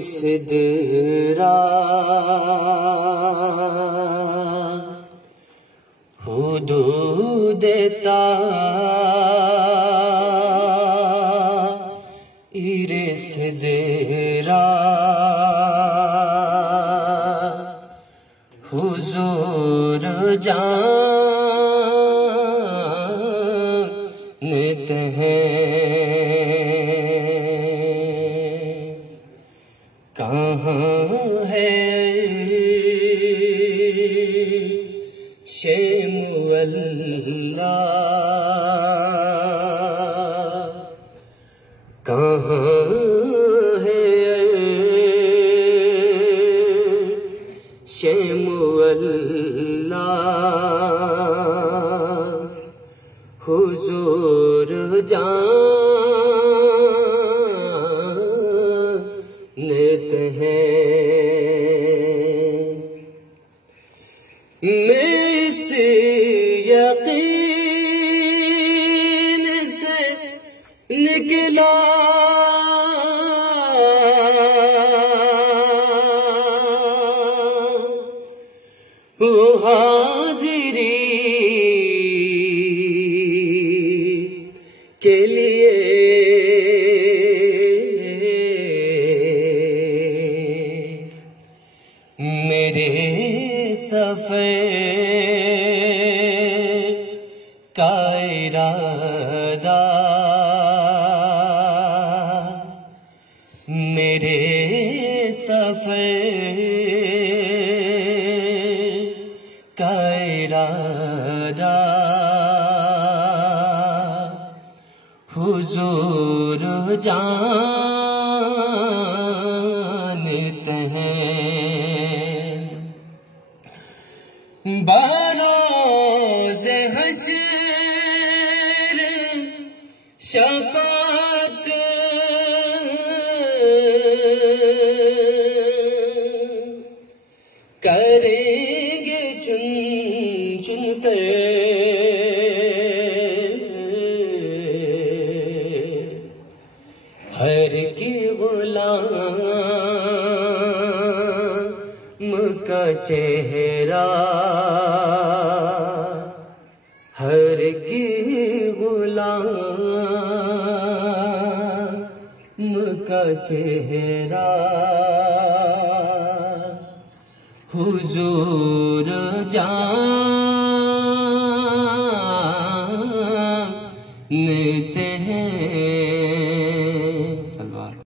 सिदरा हुदूदता सिदरा हुजूर जानते हैं कहाँ है शेमुअल्ला, कहाँ है शेमुअल्ला, हुजूर जानते हैं। मैं इस यकीन से निकला हाजिरी के लिए, मेरे सफ़र का इरादा, मेरे सफ़र का इरादा हुजूर जानते हैं। बरोज़े हश्र शफ़ाअत करेंगे चुन चुन कर हर की गुलाम का चेहरा, हर की गुलाम का चेहरा हुजूर जान